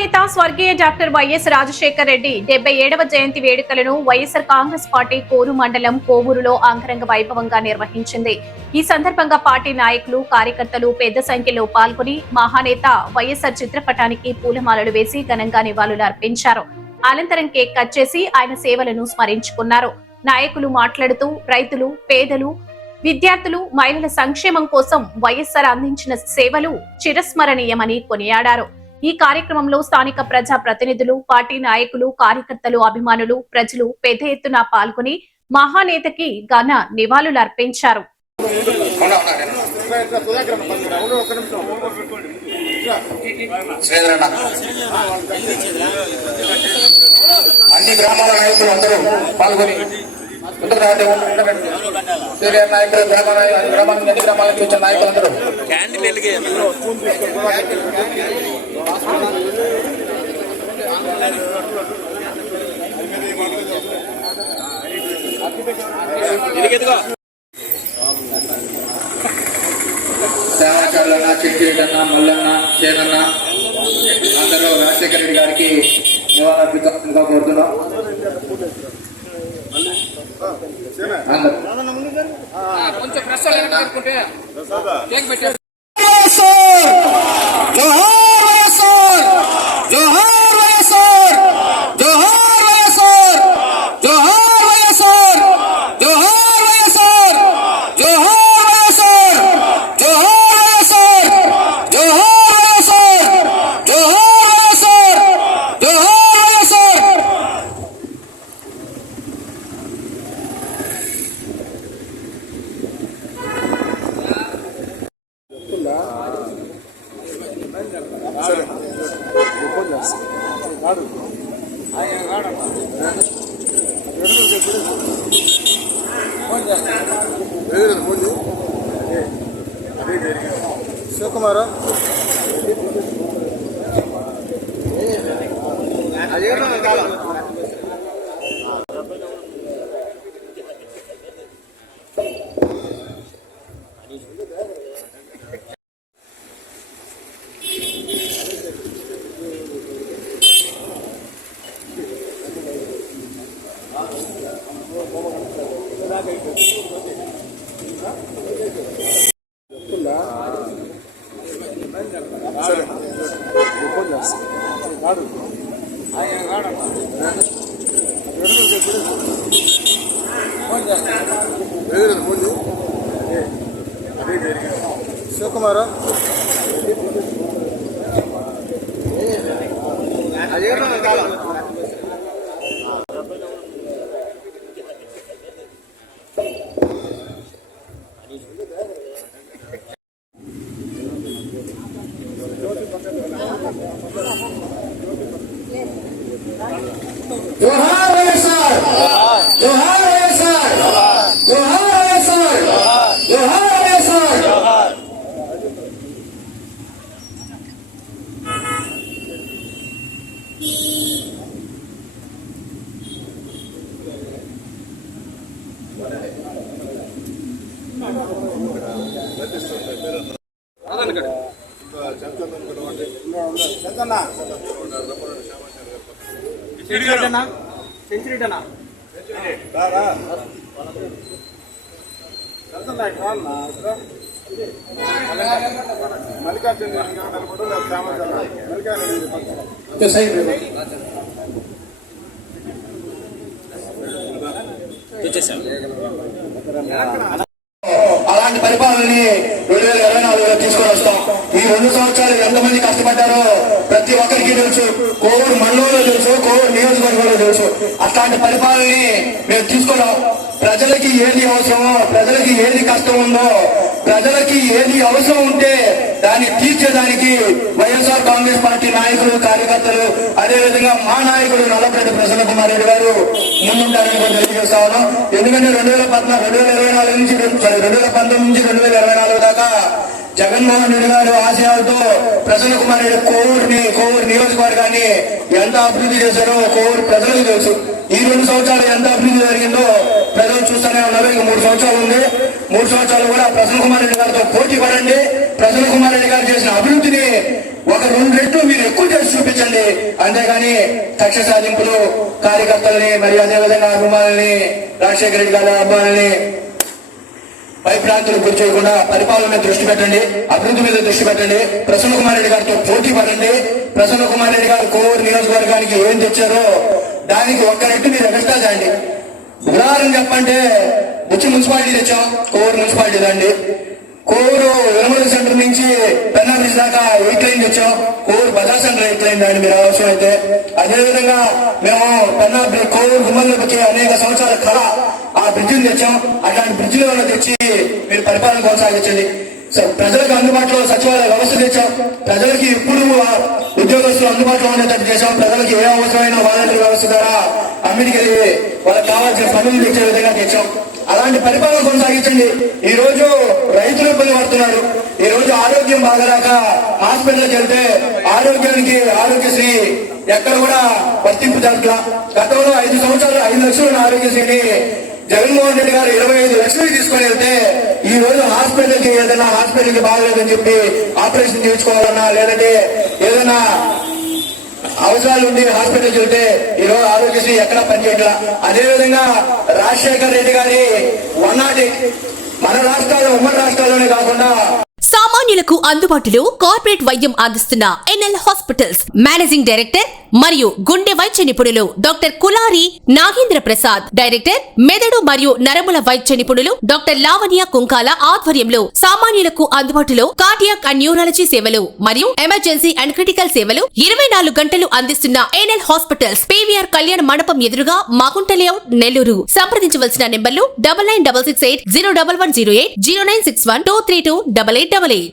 మహానేత స్వర్గీయ doctor YS Rajasekhar Reddy 77వ జయంతి వేడుకలను వైఎస్ఆర్ కాంగ్రెస్ పార్టీ కోరు మండలం కోవూరులో అంగరంగ వైభవంగా నిర్వహించింది. ఈ సందర్భంగా పార్టీ నాయకులు, కార్యకర్తలు పెద్ద సంఖ్యలో పాల్గొని మహానేత వైఎస్ఆర్ చిత్రపటానికి పూలమాలలు వేసి ఘనంగా నివాళులు అర్పించారు. అనంతరం కేక్ కట్ చేసి ఆయన సేవలను స్మరించుకున్నారు. నాయకులు మాట్లాడుతూ రైతులు, పేదలు, విద్యార్థులు, మహిళల సంక్షేమం కోసం వైఎస్ఆర్ అందించిన సేవలు చిరస్మరణీయమని కొనియాడారు. ఈ కార్యక్రమంలో స్థానిక ప్రజా ప్రతినిధులు, పార్టీ నాయకులు, కార్యకర్తలు, అభిమానులు, ప్రజలు పెద్ద ఎత్తున పాల్గొని మహానేతకి ఘన నివాళులు అర్పించారు. అన్ని గ్రామాల నాయకులు అందరూ పాల్గొని నాయకులు గ్రామానికి వచ్చిన నాయకులందరూ సేవాచారులన్న, చెట్టిరెడ్డన్న, మల్లన్న, చేనన్న అందరూ రాజశేఖర రెడ్డి గారికి నివాళులర్పించాల్సిందిగా కోరుతున్నాం. శివకుమార్ శివకుమార్ జోహార్ వైఎస్ఆర్, జోహార్ వైఎస్ఆర్, జోహార్ వైఎస్ఆర్, జోహార్ వైఎస్ఆర్. అలాంటి పరిపాలనని 2024లో తీసుకొని వస్తాం. ఈ 2 సంవత్సరాలు ఎంతమంది కష్టపడ్డారో ప్రతి ఒక్కరికి తెలుసు. కోవూరు మండలంలో తెలుసు, కోవూరు నియోజకవర్గంలో తెలుసు. అట్లాంటి పరిపాలనని మేము తీసుకున్నాం. ప్రజలకి ఏది అవసరమో, ప్రజలకి ఏది కష్టం ఉందో, ప్రజలకి ఏది అవసరం ఉంటే దాన్ని తీర్చేదానికి వైఎస్ఆర్ కాంగ్రెస్ పార్టీ నాయకులు, కార్యకర్తలు, అదేవిధంగా మా నాయకుడు నల్లపరెడ్డి ప్రసన్న కుమార్ రెడ్డి గారు ముందుంటారని కూడా తెలియజేస్తా ఉన్నాం. ఎందుకంటే 2024 నుంచి 2019 నుంచి 2024 దాకా జగన్మోహన్ రెడ్డి గారు ఆశయాలతో ప్రసన్న కుమార్ రెడ్డి కోవూరు నియోజకవర్గాన్ని ఎంత అభివృద్ధి చేశారో కోవూరు ప్రజలకు తెలుసు. ఈ 2 సంవత్సరాలు ఎంత అభివృద్ధి జరిగిందో ప్రజలు చూస్తూనే ఉన్నారు. ఇక 3 సంవత్సరాలు ఉంది. 3 సంవత్సరాలు కూడా ప్రసన్న కుమార్ రెడ్డి గారితో పోటీ పడండి. ప్రసన్న కుమార్ రెడ్డి గారు చేసిన అభివృద్ధిని ఒక 2 రెట్లు మీరు ఎక్కువ చేసి చూపించండి. అంతేగాని కక్ష సాధింపులు కార్యకర్తలని మరియు అదేవిధంగా అభిమానుల్ని, రాజశేఖర రెడ్డి గారి అభిమానుల్ని భయభ్రాంతులు గురి చేయకుండా పరిపాలన మీద దృష్టి పెట్టండి, అభివృద్ధి మీద దృష్టి పెట్టండి. ప్రసన్న కుమార్ రెడ్డి గారితో పోటీ పడండి. ప్రసన్న కుమార్ రెడ్డి గారు కోవూరు నియోజకవర్గానికి ఏం తెచ్చారో దానికి ఒక్క రెట్టు మీరు ఎక్స్ట్రా చేయండి. ఉదాహరణ చెప్పంటే బుచ్చి మున్సిపాలిటీ తెచ్చాం, కోవూరు మున్సిపాలిటీ దండి. కోవూరు వెలుమల సెంటర్ నుంచి పెన్నా బ్రిడ్జ్ దాకా 8 లైన్ తెచ్చాం. కోవూరు బజార్ సెంటర్ 8 లైన్ దాన్ని మీరు అవసరం అయితే. అదేవిధంగా మేము పెన్నా కోవూరు గుమ్మల్లోకి అనేక సంవత్సరాల కళ ఆ బ్రిడ్జిని తెచ్చాం. అట్లాంటి బ్రిడ్జిలో తెచ్చి మీరు పరిపాలన కొనసాగించండి. ప్రజలకు అందుబాటులో సచివాలయ వ్యవస్థ తెచ్చాం. ప్రజలకి ఇప్పుడు ఉద్యోగస్తులు అందుబాటులో ఉండేటట్టు చేశాం. ప్రజలకు ఏ అవసరమైన వాలంటీర్ వ్యవస్థ ద్వారా అన్నిటికీ వాళ్ళకి కావాల్సిన పనులు తెచ్చే విధంగా తెచ్చాం. అలాంటి పరిపాలన కొనసాగించండి. ఈ రోజు రైతులు ఇబ్బంది పడుతున్నారు. ఈ రోజు ఆరోగ్యం బాగలేక హాస్పిటల్కి వెళ్తే ఆరోగ్యానికి ఆరోగ్యశ్రీ ఎక్కడ కూడా వర్తింపు జరగల. గతంలో 5 సంవత్సరాలు 5 లక్షలు ఆరోగ్యశ్రీని జగన్మోహన్ రెడ్డి గారు 25 లక్షలు తీసుకొని వెళ్తే ఈ రోజు హాస్పిటల్కి ఏదైనా హాస్పిటల్కి బాగలేదని చెప్పి ఆపరేషన్ చేయించుకోవాలన్నా లేదంటే ఏదైనా అవసరాలు ఉండి హాస్పిటల్కి వెళ్తే ఈ రోజు ఆరోగ్యశ్రీ ఎక్కడా పనిచేయట్లా. అదేవిధంగా రాజశేఖర రెడ్డి గారి 108 మన రాష్ట్రాల్లో ఉమ్మడి రాష్ట్రాల్లోనే కాకుండా సామాన్యులకు అందుబాటులో కార్పొరేట్ వైద్యం అందిస్తున్న ఎన్ఎల్ హాస్పిటల్స్ మేనేజింగ్ డైరెక్టర్ మరియు గుండె వైద్య నిపుణులు డాక్టర్ కులారి నాగేంద్ర ప్రసాద్, డైరెక్టర్ మెదడు మరియు నరముల వైద్య నిపుణులు డాక్టర్ లావణ్య కుంకాల ఆధ్వర్యంలో సామాన్యులకు అందుబాటులో కార్డియాక్ అండ్ న్యూరాలజీ సేవలు మరియు ఎమర్జెన్సీ అండ్ క్రిటికల్ సేవలు 24 గంటలు అందిస్తున్న ఎన్ఎల్ హాస్పిటల్స్ పీవీఆర్ కళ్యాణ మండపం ఎదురుగా మాగుంట లేఅవుట్, నెల్లూరు. సంప్రదించవలసిన నెంబర్లు 9966801108, 0961232888.